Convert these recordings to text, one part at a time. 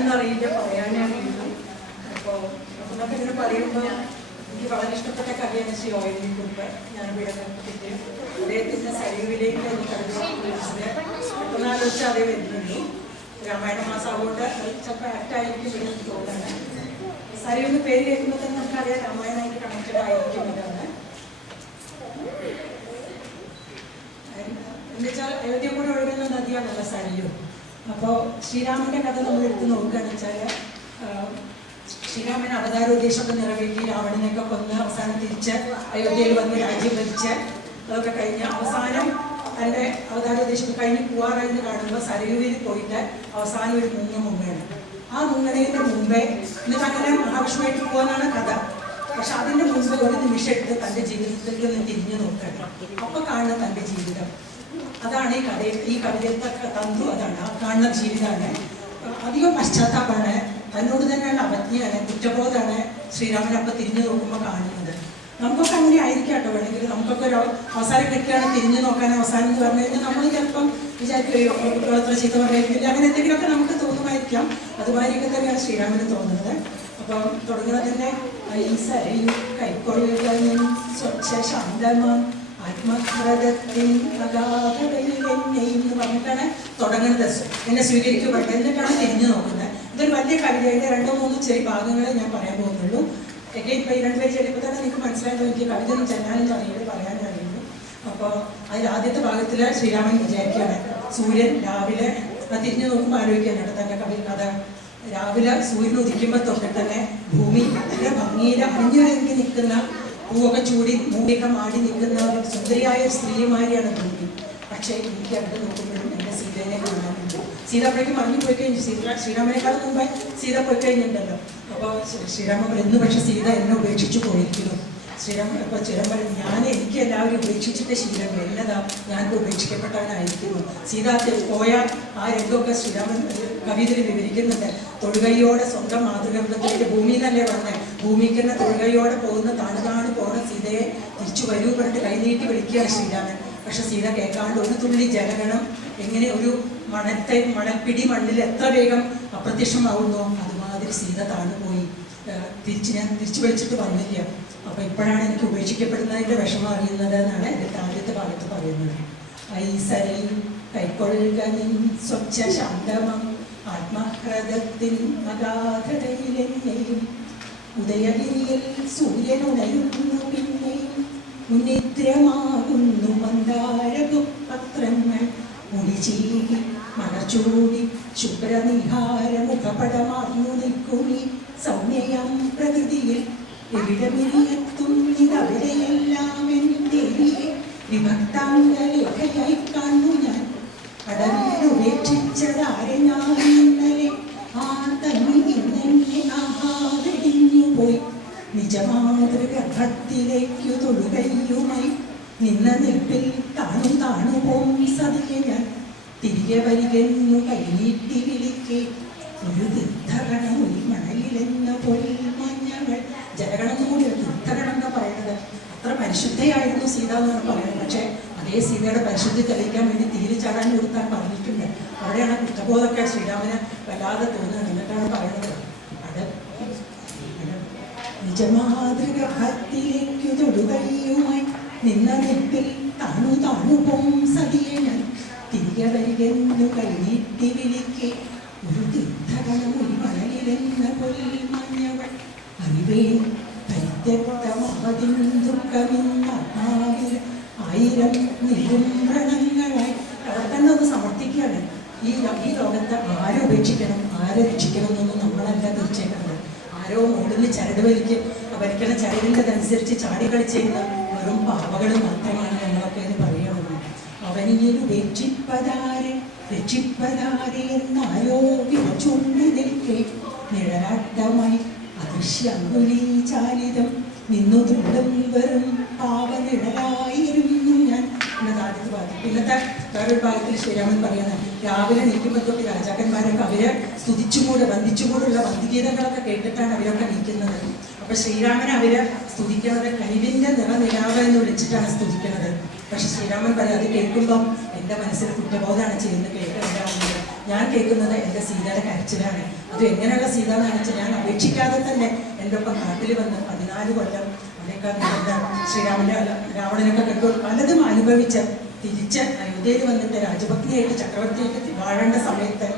പറയാനെന്ന് അറിയില്ല, പറയാനേ അറിയില്ല. അപ്പോൾ എന്നൊക്കെ ഇങ്ങനെ പറയുമ്പോൾ എനിക്ക് വളരെ ഇഷ്ടപ്പെട്ട കവിയാണ് ശ്രീ ONV കുറുപ്പ്. ഞാൻ ഇവിടെ കിട്ടിയ അദ്ദേഹത്തിൻ്റെ സരിവിലേക്ക് അത് കവിതയെ പെട്ടെന്നാലോചിച്ച് അതേ വരുന്നുള്ളൂ. രാമായണ മാസം അതുകൊണ്ട് ചിലപ്പോൾ ആക്റ്റായിരിക്കും ഇവിടെ തോന്നുന്നത്. സരിവെന്ന് പേര് കേൾക്കുമ്പോൾ തന്നെ നമുക്കറിയാം രാമായണമായിട്ട് കണക്റ്റഡ് ആയിരിക്കും ഇതാണ്. എന്നുവെച്ചാൽ അയോധ്യ കൂടെ ഒഴുകുന്ന നദിയാണല്ലോ സരിയു. അപ്പോൾ ശ്രീരാമൻ്റെ കഥ നമ്മൾ എടുത്ത് നോക്കുകയാണെന്ന് വെച്ചാൽ ശ്രീരാമൻ അവതാരോദ്ദേശമൊക്കെ നിറവേറ്റി രാവണനെയൊക്കെ കൊന്ന് അവസാനം തിരിച്ച് അയോധ്യയിൽ വന്ന് രാജ്യം ഭരിച്ച് അതൊക്കെ കഴിഞ്ഞ് അവസാനം തൻ്റെ അവതാരോദ്ദേശം കഴിഞ്ഞ് പോവാറായെന്ന് കാണുമ്പോൾ സരയുവിൽ പോയിട്ട് അവസാനം ഒരു മുങ്ങുകയാണ്. ആ മുങ്ങണതിൻ്റെ മുമ്പേ എന്നിട്ട് അങ്ങനെ മഹാവിഷ്ണുവായിട്ട് പോകാനാണ് കഥ. പക്ഷെ അതിൻ്റെ മുമ്പ് ഒരു നിമിഷം എടുത്ത് തൻ്റെ ജീവിതത്തിൽ നിന്ന് തിരിഞ്ഞു നോക്കണം. അപ്പോൾ കാണുന്ന തൻ്റെ ജീവിതം അതാണ് ഈ കവിതയൊക്കെ തന്തു. അതാണ് ആ കാണുന്ന ജീവിതമാണ്. അധികം പശ്ചാത്താപമാണ്, തന്നോട് തന്നെയാണ് അവജ്ഞയാണ്, കുറ്റബോധമാണ് ശ്രീരാമൻ അപ്പം തിരിഞ്ഞു നോക്കുമ്പോൾ കാണുന്നത്. നമുക്കൊക്കെ അങ്ങനെ ആയിരിക്കാം കേട്ടോ. വേണമെങ്കിൽ നമുക്കൊക്കെ ഒരു അവസാനം കിട്ടുകയാണ് തിരിഞ്ഞു നോക്കാൻ അവസാനം എന്ന് പറഞ്ഞു കഴിഞ്ഞാൽ നമ്മൾ ചിലപ്പം വിചാരിക്കുകയോ കുട്ടികളത്ര ചീത്ത പറയുന്നില്ല, അങ്ങനെ എന്തെങ്കിലുമൊക്കെ നമുക്ക് തോന്നുമായിരിക്കാം. അതുമാതിരിയൊക്കെ തന്നെയാണ് ശ്രീരാമന് തോന്നുന്നത്. അപ്പം തുടങ്ങുന്നത് തന്നെ ഈ സരയു കൈക്കൊള്ളുകയും സ്വച്ഛ ശാന്തമാം ആത്മഹ്രദത്തിൻ അഗാധതയിലെന്നെയും എന്ന് പറഞ്ഞിട്ടാണ് തുടങ്ങുന്നത്. എന്നെ സ്വീകരിക്കപ്പെട്ടത്. എന്നിട്ടാണ് തിരിഞ്ഞു നോക്കുന്നത്. ഇതൊരു വലിയ കവിതയുടെ 2-3 ചെറിയ ഭാഗങ്ങളെ ഞാൻ പറയാൻ പോകുന്നുള്ളൂ. ഒക്കെ ഇപ്പം ഈ 2 പേര് ചെല്ലുമ്പോൾ തന്നെ നിങ്ങൾക്ക് മനസ്സിലായത് എനിക്ക് കവിത ഒന്നും ചെല്ലാനും അറിയില്ല, പറയാനും അറിയുള്ളൂ. അപ്പോൾ അതിൽ ആദ്യത്തെ ഭാഗത്തിൽ ശ്രീരാമൻ വിചാരിക്കുകയാണ് സൂര്യൻ രാവിലെ തിരിഞ്ഞു നോക്കുമ്പോൾ ആലോചിക്കാനാണ് തൻ്റെ കഥ. രാവിലെ സൂര്യൻ ഉദിക്കുമ്പോൾ തൊട്ട് തന്നെ ഭൂമി വളരെ ഭംഗിയിൽ അണിഞ്ഞൊരുങ്ങി നിൽക്കുന്ന പൂവൊക്കെ ചൂടി മൂടിയൊക്കെ മാടി നിൽക്കുന്ന ഒരു സുന്ദരിയായ സ്ത്രീമാരിയാണ് ഭൂമി. പക്ഷേ എനിക്ക് അവിടെ നോക്കുമ്പോഴും എൻ്റെ സീതയെ കാണാനുണ്ട്. സീത അപ്പോഴേക്കും മറിഞ്ഞു പോയി കഴിഞ്ഞു. ശ്രീരാമനേക്കാളും മുമ്പേ സീത പോയി കഴിഞ്ഞിട്ടുണ്ടല്ലോ. അപ്പോൾ ശ്രീരാമൻ പറയുന്നു പക്ഷെ സീത എന്നെ ഉപേക്ഷിച്ചു പോയിരിക്കുന്നു. ശ്രീരാമൻ അപ്പോൾ ചിലപ്പോൾ എനിക്ക് എല്ലാവരും ഉപേക്ഷിച്ചിട്ട് ശീലം എന്നതാ ഞാൻ ഉപേക്ഷിക്കപ്പെട്ടവനായിരിക്കുന്നു. സീത പോയ ആ രംഗമൊക്കെ ശ്രീരാമൻ കവിതയിൽ വിവരിക്കുന്നുണ്ട്. തൊഴുകയോടെ സ്വന്തം മാതൃകത്തിലേക്ക് ഭൂമി തന്നെ വന്ന് ഭൂമിക്ക് തന്നെ തൊഴുകയോടെ പോകുന്ന താണു പോകുന്ന സീതയെ തിരിച്ചു വരൂ പറഞ്ഞിട്ട് കൈനീട്ടി വിളിക്കുകയാണ് ശ്രീരാമൻ. പക്ഷെ സീത കേൾക്കാണ്ട് ഒരു തുള്ളി ജലഗണം എങ്ങനെ ഒരു മണൽപ്പിടി മണ്ണിൽ എത്ര വേഗം അപ്രത്യക്ഷമാവുന്നോ അതുമാതിരി സീത താണുപോയി. ഞാൻ തിരിച്ചു വിളിച്ചിട്ട് വന്നില്ല. അപ്പോൾ ഇപ്പോഴാണ് എനിക്ക് ഉപേക്ഷിക്കപ്പെടുന്നതിൻ്റെ വിഷമം അറിയുന്നത് എന്നാണ് എൻ്റെ ആദ്യത്തെ ഭാഗത്ത് പറയുന്നത്. ഐസരയും കൈക്കൊള്ളുക നിൻ സ്വച്ഛ ശാന്തമം ആത്മഹ്രദത്തിൻ അഗാധതയിലെന്നെയും ഉദയഗിരിയിൽ സൂര്യനുണയുന്നു പിന്നെയും മുനിദ്രമാകുന്നു മന്ദാരപത്രങ്ങൾ മുടിചീകി മണച്ചൂടി ശുഭ്രനിഹാരമുഖപടമാർന്നു നിൽക്കുമി സൗമ്യയം പ്രകൃതിയിൽ എവിടമിരിയെത്തും ഇതവരെയെല്ലാം എൻ്റെ വിഭക്താംഗലേഖയായി കാണു ഞാൻ. അടവിൽ ഉപേക്ഷിച്ചതാരെ ഞാൻ ഇന്നലെ ആ തന്നി ഇന്നെന്നെ ആഹാരടിഞ്ഞു പോയി. നിജമാതൃഗർഭത്തിലേക്കു തൊഴുകയുമായി നിന്ന നിൽപ്പിൽ താണു പോം സതിയെ ഞാൻ. തിരികെ വരികെന്നു കൈനീട്ടി വിളിക്കെ ഒരു തീർത്ഥഗണം ഒരു മണലിലെന്ന പൊൽ മഞ്ഞകൾ. ജലഗണം കൂടി തീർത്ഥഗണം എന്നാ പറയുന്നത്. അത്ര പരിശുദ്ധയായിരുന്നു സീത എന്നാണ് പറയുന്നത്. പക്ഷേ അതേ സീതയുടെ പരിശുദ്ധി തെളിയിക്കാൻ വേണ്ടി തീരെ ചാടാൻ കൊടുത്താൽ പറഞ്ഞിട്ടുണ്ട്. അവിടെയാണ് കുറ്റബോധമൊക്കെ ശ്രീരാമന് വല്ലാതെ തോന്നുന്നത്. എന്നിട്ടാണ് പറയുന്നത് അത് നിജമാതൃഗർഭത്തിലേക്കു തൊടുകയുമായി നിന്ന നിൽപ്പിൽ താണു പോം സതിയെ ഞാൻ. തിരികെ വരികെന്നു കൈനീട്ടി വിളിക്കെ ഒരു തീർത്ഥഗണം ഒരു മണലിലെന്ന പൊൽ മഞ്ഞവൾ. അറിവേ പരിത്യക്തമാതിൻ ദുഃഖമിന്നാവിൽ 1000 നിരുംഭണങ്ങളായി. അവിടെ തന്നെ ഒന്ന് സമർത്ഥിക്കുകയാണ്. ഈ ലോകത്ത് ആരെ ഉപേക്ഷിക്കണം ആരെ രക്ഷിക്കണം എന്നൊന്നും നമ്മളല്ല തീർച്ചയായിട്ടുള്ളത്. ആരോ മുകളിൽ ചരട് വലിക്കണ ചരടിൻ്റെതനുസരിച്ച് ചാടി കളിച്ചിരുന്ന വെറും പാവകൾ മാത്രമാണ് നമ്മളൊക്കെ എന്ന് പറയുന്നത്. അവനിൽ രക്ഷിപ്പതാരെ എന്നാരോ വിറച്ചുണ്ടി നിൽക്കെ നിഴലാട്ടമായി അദൃശ്യങ്കുലി ചാലിതം നിന്നു തുള്ളും വെറും പാവനിഴലായിരുന്നു ഞാൻ എന്നതാദ്യത്തെ ഭാഗം. ഇന്നത്തെ വേറൊരു ഭാഗത്തിൽ ശ്രീരാമൻ പറയണം രാവിലെ നിൽക്കുമ്പോൾ തൊട്ട് രാജാക്കന്മാരൊക്കെ അവരെ സ്തുതിച്ചുകൂടെ വന്ദിച്ചുകൂടുള്ള വന്ദിഗീതങ്ങളൊക്കെ കേട്ടിട്ടാണ് അവരൊക്കെ നിൽക്കുന്നത്. അപ്പൊ ശ്രീരാമനെ അവര് സ്തുതിക്കുന്നത് കഴിവിന്റെ നിറനിലാവ് എന്ന് വിളിച്ചിട്ടാണ് സ്തുതിക്കുന്നത്. പക്ഷെ ശ്രീരാമൻ പറയും അത് കേൾക്കുമ്പം എൻ്റെ മനസ്സിൽ കുറ്റബോധമാണ് ചെയ്യുന്നത് കേൾക്കുന്നത്. ഞാൻ കേൾക്കുന്നത് എൻ്റെ സീതയുടെ കരച്ചിലാണ്. അത് എങ്ങനെയുള്ള സീത എന്ന് വെച്ചാൽ ഞാൻ അപേക്ഷിക്കാതെ തന്നെ എൻ്റെ ഒപ്പം നാട്ടിൽ വന്ന് 14 കൊല്ലം അവിടെയൊക്കെ ശ്രീരാമനെ രാവണനൊക്കെ കണ്ടു പലതും അനുഭവിച്ച് തിരിച്ച് അയോധ്യയിൽ വന്നിട്ട് രാജഭക്തിയായിട്ട് ചക്രവർത്തിയായിട്ട് വാഴേണ്ട സമയത്ത്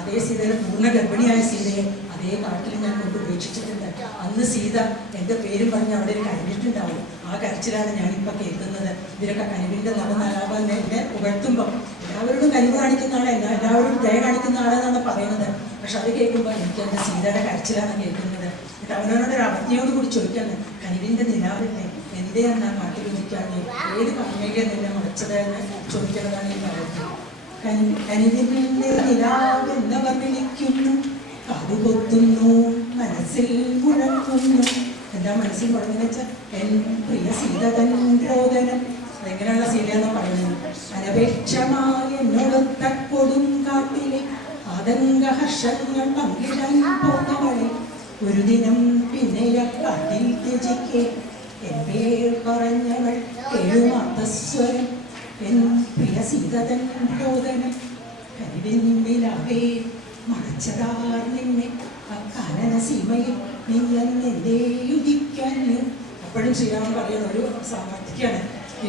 അതേ സീതയുടെ പൂർണ്ണ ഗർഭിണിയായ സീതയെ അതേ കാട്ടിൽ ഞാൻ കൊണ്ട് ഉപേക്ഷിച്ചിട്ടുണ്ട്. അന്ന് സീത എൻ്റെ പേരും പറഞ്ഞ് അവിടെ കരഞ്ഞിട്ടുണ്ടാവും. ആ കരച്ചിലാണ് ഞാനിപ്പോൾ കേൾക്കുന്നത്. ഇവരൊക്കെ കനിവിൻ്റെ നടന്നാലാവാൻ എന്നെ പുകഴ്ത്തുമ്പോൾ എല്ലാവരോടും കനിവ് കാണിക്കുന്ന ആളല്ല, എല്ലാവരോടും ദയ കാണിക്കുന്ന ആളെന്നാണ് പറയുന്നത്. പക്ഷെ അത് കേൾക്കുമ്പോൾ എനിക്ക് എൻ്റെ സീതയുടെ കരച്ചിലാണ് കേൾക്കുന്നത്. എന്നിട്ട് അവനോടൊരു അവജ്ഞയോട് കൂടി ചോദിക്കാണ്, കനിവിൻ്റെ നിലാവില്ലേ എന്തേ എന്നാ കാട്ടിൽ ഒന്നിക്കാണ് ഏത് കർമ്മയ്ക്ക് നിന്നെ മുളച്ചത് എന്ന് ചോദിക്കുന്നതാണ് ഈ പറയുന്നത്. കനിവിൻ്റെ നിലാവെന്നവർ വിളിക്കുന്നു, കാതുകൊത്തുന്നു, മനസ്സിൽ മുഴക്കുന്നു. എന്താ മനസ്സിൽ മുഴങ്ങുന്ന വെച്ചാൽ എൻ പ്രിയ സീത തൻ രോദനം. അതെങ്ങനെയുള്ള സീതയെന്ന് പറയുന്നത്, അനപേക്ഷമായി എന്നോടൊത്ത കൊടുങ്കാട്ടിലെ ആതങ്കഹർഷങ്ങൾ പങ്കിടാൻ പോന്നവളെ ഒരു ദിനം പിന്നെ കാട്ടിൽ ത്യജിക്കെ എൻ പേർ പറഞ്ഞവൾ കേഴുമാത്തസ്വരം എൻ പ്രിയ സീത തൻ രോദനം. കരിവിന്തിലാവേ മറച്ചതാർ നിന്നെ അക്കാലന സീമയിൽ നീയെന്നെന്തേ യുദിക്കാന്. അപ്പോഴും ശ്രീരാമൻ പറയുന്ന ഒരു സാമർത്ഥ്യമാണ്. ഈ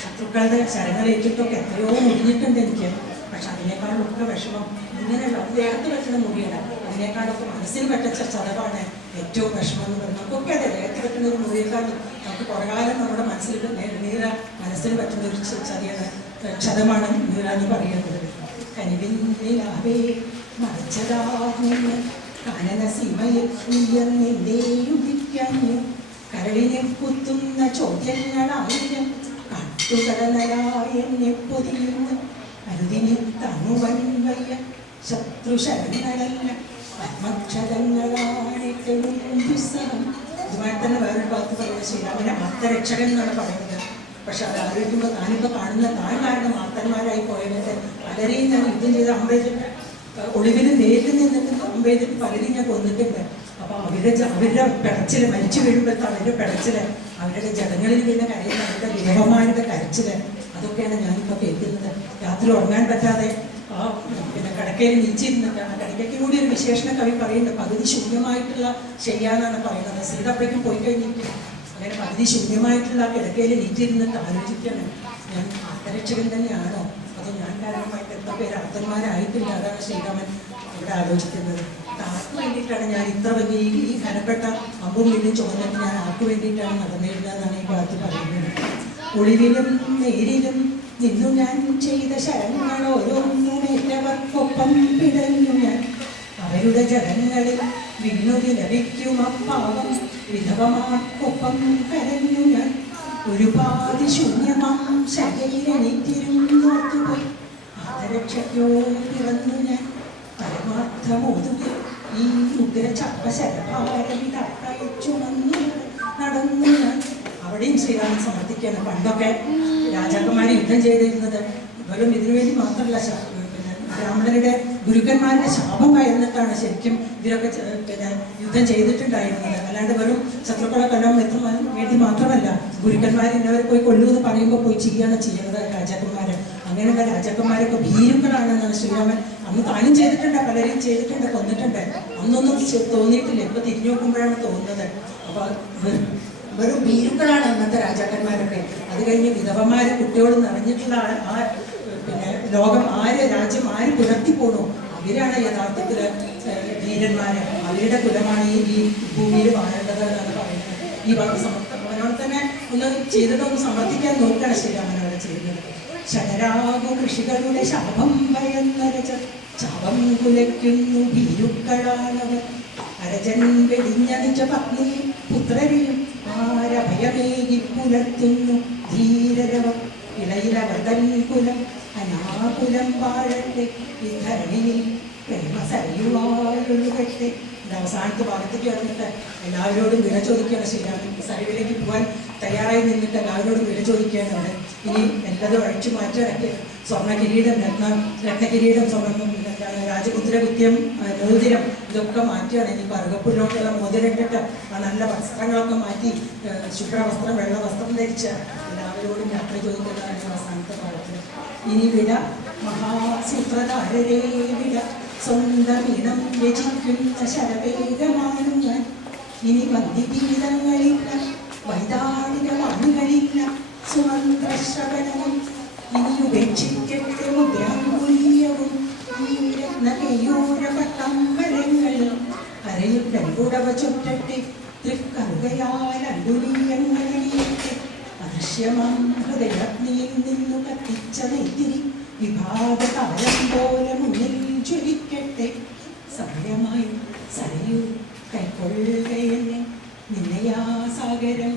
ശത്രുക്കളുടെ ശരണലേറ്റിട്ടൊക്കെ എത്രയോ മുടിഞ്ഞിട്ടുണ്ട് എനിക്ക്. പക്ഷെ അതിനേക്കാളൊക്കെ വിഷമം ഇങ്ങനെയുള്ള ദേഹത്ത് വെക്കുന്ന മുറിയാണ്. അതിനേക്കാളൊക്കെ മനസ്സിൽ വെട്ടച്ച ചതവാണ് ഏറ്റവും വിഷമം എന്ന് പറയുന്നത്. നമുക്കൊക്കെ അതെ ദേഹത്ത് വെക്കുന്ന ഒരു മുറിയേക്കാളും നമുക്ക് കുറേ കാലം നമ്മുടെ മനസ്സിൽ മനസ്സിൽ പറ്റുന്ന ഒരു ചതിയാണ് ക്ഷതമാണ് നീര എന്ന് പറയുന്നത്. കനിവിന്തിലാവേ മറിച്ചതാകുന്നു കാനന സീമയിൽ നീയെന്നെന്തേ യുദിക്കാഞ്ഞു. കരളിനെ കുത്തുന്ന ചോദ്യങ്ങളായിരം കട്ടുകടന്നലായി എന്നെ പൊതിയുന്നു. അരുതിനി തണുവൻ വയ്യ ശത്രുശരണങ്ങളല്ല ആത്മക്ഷതങ്ങളാണിട്ടും ദുസ്സഹം. ഇതുമായി തന്നെ വേറൊരു ഭാഗത്ത് പറയുന്നത് ശ്രീരാമനെ ആത്മരക്ഷകൻ എന്നാണ് പറയുന്നത്. പക്ഷെ അത് ആലോചിക്കുമ്പോൾ താനിപ്പോൾ കാണുന്ന താൻ കാരണം ആത്തന്മാരായി പോയവരുടെ പലരെയും ഞാൻ യുദ്ധം ചെയ്ത് അമ്പെയ്തിട്ട് ഒളിവിന് നേരിട്ട് നിന്നിട്ട് അമ്പെയ്തിട്ട് പലരെയും ഞാൻ കൊന്നിട്ടുണ്ട്. അപ്പോൾ അവരുടെ പിടച്ചിൽ മരിച്ചു വീഴുമ്പോഴത്തെ അവരുടെ പിടച്ചിൽ, അവരുടെ ജടങ്ങളിൽ വീണ കരയുന്ന അവരുടെ ദേവന്മാരുടെ കരച്ചിൽ, അതൊക്കെയാണ് ഞാനിപ്പോൾ കേൾക്കുന്നത്. രാത്രി ഉറങ്ങാൻ പറ്റാതെ ആ പിന്നെ കിടക്കയിൽ നീച്ചിരുന്നിട്ടാണ്. കിടക്കയ്ക്ക് കൂടി ഒരു വിശേഷണ കവി പറയുന്നുണ്ട്, പകുതി ശൂന്യമായിട്ടുള്ള ശരിയാണെന്നാണ് പറയുന്നത്. സീത അപ്പോഴേക്കും പോയി കഴിഞ്ഞിട്ട് അങ്ങനെ പകുതി ശൂന്യമായിട്ടുള്ള കിടക്കയിൽ നീറ്റിരുന്നിട്ട് ആലോചിക്കുകയാണ്, ഞാൻ ആത്മരക്ഷകൻ തന്നെയാണോ അതോ ഞാൻ കാരണമായിട്ട് എത്ര പേര് അർത്ഥന്മാരായിട്ടില്ല. അതാണ് ശ്രീരാമൻ ഇവിടെ ആലോചിക്കുന്നത്. ആർക്ക് വേണ്ടിയിട്ടാണ് ഞാൻ ഇത്ര വലിയ ഈ ഘനപ്പെട്ട അമ്പും വീടും ചുമന്നിട്ട് ഞാൻ ആർക്ക് വേണ്ടിയിട്ടാണ് നടന്നിരുന്നതെന്നാണ് ഈ ഭാഗത്ത് പറയുന്നത്. ഒളിവിലും നേരിലും നിന്നു ഞാൻ ചെയ്ത ശരങ്ങൾ ഓരോന്നേറ്റവർക്കൊപ്പം പിടഞ്ഞു ഞാൻ. അവരുടെ ജനങ്ങളിൽ വീണു വിലപിക്കും അപ്പാവം വിധവമാർക്കൊപ്പം കരഞ്ഞു ഞാൻ. ഒരുപാട് ശൂന്യമാം ശരീരണിത്തിരുന്നോത്തുപോയി ആദരക്ഷയ്ക്കോ പിറന്നു ഞാൻ. പരമാർത്ഥമോതുകി ഈ ഉഗ്ര ചപ്പശരഭാരവിതയച്ചുമന്നു നടന്നു ഞാൻ. അവിടെയും ശ്രീരാമൻ സമർത്ഥിക്കുകയാണ്. പണ്ടൊക്കെ രാജാക്കന്മാർ യുദ്ധം ചെയ്തിരുന്നത് വെറും ഇതിനുവേണ്ടി മാത്രമല്ല, പിന്നെ ബ്രാഹ്മണരുടെ ഗുരുക്കന്മാരുടെ ശാപം കയർന്നിട്ടാണ് ശരിക്കും ഇവരൊക്കെ പിന്നെ യുദ്ധം ചെയ്തിട്ടുണ്ടായിരുന്നത്. അല്ലാണ്ട് വെറും ശത്രുക്കളെ കൊല്ലാൻ വേണ്ടി മാത്രമല്ല, ഗുരുക്കന്മാർ ഇന്നവരെ പോയി കൊല്ലൂന്ന് പറയുമ്പോൾ പോയി ചെയ്യുകയാണ് ചെയ്യുന്നത് രാജാക്കന്മാർ. അങ്ങനെയുള്ള രാജാക്കന്മാരൊക്കെ ഭീരുക്കളാണെന്നാണ് ശ്രീരാമൻ അന്ന് താനും ചെയ്തിട്ടുണ്ട്, പലരെയും ചെയ്തിട്ടുണ്ട്, കൊന്നിട്ടുണ്ട്. അന്നൊന്നും തോന്നിയിട്ടില്ല, ഇപ്പൊ തിരിഞ്ഞു നോക്കുമ്പോഴാണ് തോന്നുന്നത്. അപ്പൊ വെറും ഭീരുക്കളാണ് അന്നത്തെ രാജാക്കന്മാരൊക്കെ. അത് കഴിഞ്ഞ് വിധവന്മാര് കുട്ടികളും നിറഞ്ഞിട്ടുള്ള ആ പിന്നെ ലോകം രാജ്യം ആര് പുലർത്തി പോണു അവരാണ് യഥാർത്ഥത്തില് ധീരന്മാര്. അവരുടെ കുലമാണ് ഈ ഭൂമിയിൽ വാഴേണ്ടത് എന്നാണ് പറയുന്നത്. ഈ അവനോട് തന്നെ ഒന്ന് ചെയ്തതൊന്ന് സമർത്ഥിക്കാൻ നോക്കുകയാണ് ശ്രീരാമൻ അവിടെ ചെയ്യുന്നത്. ശതരാഗു കൃഷികളുടെ ശാപം ഭയന്നരച്ച ശാപം കുലയ്ക്കുന്നു ഭീരുക്കളാണവർ. അരജൻ വെടിഞ്ഞടിച്ച പത്നിയും പുത്രരെയും ആരഭയമേകി പുലർത്തുന്നു ധീരരവർ. ഇളയിലവർ തൻ കുലം അനാകുലം വാഴട്ടെ ഈ ധരണിയിൽ പ്രേമ സരയുവായൊഴുകട്ടെ. അവസാനത്തെ ഭാഗത്തേക്ക് വന്നിട്ട് എല്ലാവരോടും വില ചോദിക്കുകയാണ് ശ്രീരാമൻ. സരവിലേക്ക് പോകാൻ തയ്യാറായി നിന്നിട്ട് എല്ലാവരോടും വില ചോദിക്കുകയാണ് അവിടെ. ഇനി എല്ലാതും അഴിച്ചു മാറ്റിടയ്ക്ക് സ്വർണ്ണ കിരീടം രത്നകിരീടം സ്വർണ്ണം രാജമുദ്ര കുത്യം മോതിരം ഇതൊക്കെ മാറ്റിയാണ്. ഇനി അറുകപ്പുല്ലോട്ടുള്ള മോതിരട്ടിട്ട് ആ നല്ല വസ്ത്രങ്ങളൊക്കെ മാറ്റി ശുഭ്രവസ്ത്രം വെള്ള വസ്ത്രം ധരിച്ച് എല്ലാവരോടും യാത്ര ചോദിക്കുന്നതാണ് അവസാനത്തെ ഭാഗത്തിൽ. ഇനി വില മഹാസൂത്രധാരരേ സ്വന്തം ഇണം രചിക്കുന്ന ശരവേഗമാണു ഞാൻ. ഇനി വന്ധ്യഗീതങ്ങളില്ല, വൈതാളിക വാണികളില്ല, സുമന്ത്ര ശ്രവണവും ഇനി ഉപേക്ഷിക്കട്ടെ മുദ്രാങ്കുലീയവും രത്നകയൂരപട്ടമ്പലങ്ങളും കരയിൽ പെൺകുടവ ചുറ്റട്ടെ തൃക്കറുകയാൽ അണ്ടുലീയങ്ങളണിയട്ടെ. അദൃശ്യമാം ഹൃദയാഗ്നിയിൽ നിന്നു കത്തിച്ച നെയ്ത്തിരി വിഭാഗതാരം പോലെ മുന്നിൽ ജ്വലിക്കട്ടെ. സമയമായി സരയൂ കൈക്കൊള്ളുകയെന്നെ നിന്നയാ സാഗരം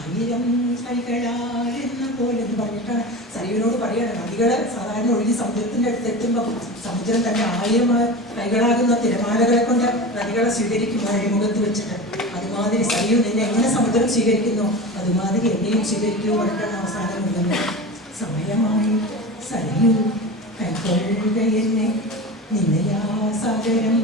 ആയിരം കൈകളാൽ എന്ന പോലെ എന്ന് പറഞ്ഞിട്ടാണ് സരയുവിനോട് പറയാണ്. നദികള് സാധാരണ ഒഴുകി സമുദ്രത്തിന്റെ അടുത്തെത്തുമ്പോൾ സമുദ്രം തന്നെ 1000 കൈകളാകുന്ന തിരമാലകളെ കൊണ്ട് നദികളെ സ്വീകരിക്കും അഴിമുഖത്ത് വെച്ചിട്ട്. അതുമാതിരി സരയു നിന്നെ എങ്ങനെ സമുദ്രം സ്വീകരിക്കുന്നു അതുമാതിരി എന്നെയും സ്വീകരിക്കൂ പറഞ്ഞിട്ടാണ് അവസാനം ഉള്ളത്. സമയമായി സരയൂ കൈക്കൊള്ളുകയെന്നെ നിന്നയാ സാഗരം